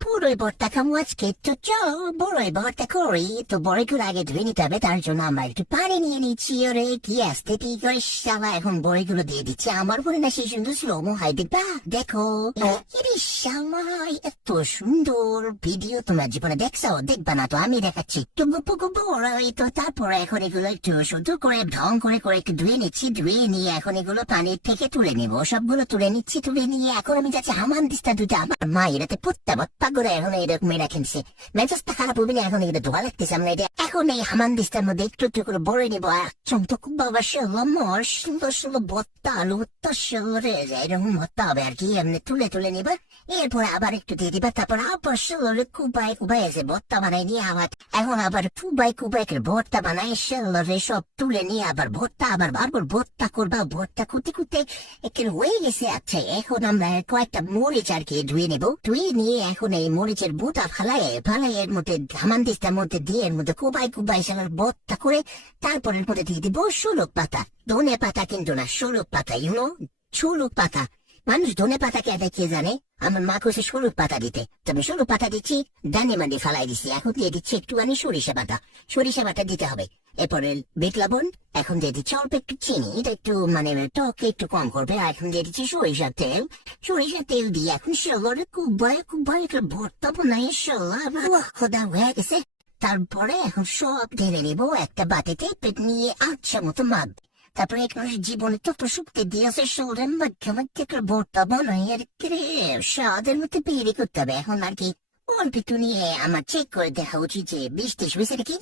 পুরোই ভর্তা খাবো আজকে, তো চলো বড়ই ভর্তা করি। তো বড়িগুলো আগে ধুয়ে নিতে হবে, তার জন্য আমরা একটু পানি নিয়ে নিচ্ছি। ওরে কি আসতে ঠিক ওই শালা, এখন বড়িগুলো দিয়ে দিচ্ছি। আমার মনে না সেই সুন্দর স্লোমো হাই দেখবা, দেখো ইরে শালা, এত সুন্দর ভিডিও তোমরা জীবনে দেখছো? দেখবা না তো, আমি দেখাচ্ছি। বড়ই তো তারপরে এখন এগুলো একটু সুন্দর করে ঢং করে করে একটু ধুয়ে নিচ্ছি। ধুয়ে নিয়ে এখন এগুলো পানির থেকে তুলে নিবো, সবগুলো তুলে নিচ্ছি। তুলে নিয়ে এখন আমি যাচ্ছি হামান দিস্তা দুটা। আমার মা এটাতে পুত্তা বাপ্পা করে এখন এরকম মেয়েরা কিনছে, মেজাজটা খারাপ হবে না, এখন এটা ধোয়া লাগতেছে। আমরা এটা এখন এই হামান দিস্তার মধ্যে একটু একটু করে বড়ে নিবো। একদম তো খুব বাবা মর সুন্দর সুন্দর ভর্তা, আলু ভর্তা সরে এরকম ভর্তা হবে আর কি। এমনি তুলে তুলে নিবা, এরপরে আবার একটু দিয়ে দিবা, তারপর আবার সরে কুবাই কুবাই এসে ভর্তা বানাই নিয়ে আবার এখন আবার কুবাই কুবাই করে ভর্তা বানাই সরে সব তুলে নিয়ে আবার ভর্তা, আবার বারবার ভর্তা করবা। ভর্তা করতে করতে এখানে হয়ে গেছে। আচ্ছা এখন আমরা কয়েকটা মরিচ আর কি ধুয়ে নেবো। ধুয়ে নিয়ে এখন এই মরিচের বুটা ফালাই এর মধ্যে ধামান দিস্তার মধ্যে দিয়ে এর মধ্যে কুবাই কুবাই সালার ভর্তা করে তারপর এর মধ্যে দিয়ে দিবো শোলক পাতা। ধনে পাতা কিন্তু না, শোলক পাতা, ইউনো শোলক পাতা। মানুষ ধনে পাতাকে দেখে জানে, আমার মা কইছে শোলক পাতা দিতে, তবে শোলক পাতা দিচ্ছি, ডানে মানে ফালাই দিচ্ছি। এখন দিয়ে দিচ্ছি একটুখানি সরিষা পাতা, সরিষা পাতা দিতে হবে। এরপরে বিট লবণ, এখন দিয়ে দিচ্ছি অল্প একটু চিনি, এটা একটু মানে টকে একটু কম করবে। আর এখন দিয়ে দিচ্ছি সরিষার তেল। সরিষার তেল দিয়ে এখন শোলরে কুবাই কুবাই একটা ভর্তা বানাই শোলা খোদা হয়ে গেছে। তারপরে এখন সব ঢেলে নেবো একটা বাটিতে, পেট নিয়ে আচ্ছা মতো মাখ। তারপরে এখন জীবনে তো প্রসুক্তি দিয়েছে শোলের মধ্যে মধ্যে ভর্তা বানাই আর কি স্বাদের মধ্যে বিক্রি করতে হবে। এখন আর কি অল্প একটু নিয়ে আমার চেক করে দেখা উচিত যে 20-30 হয়েছে নাকি।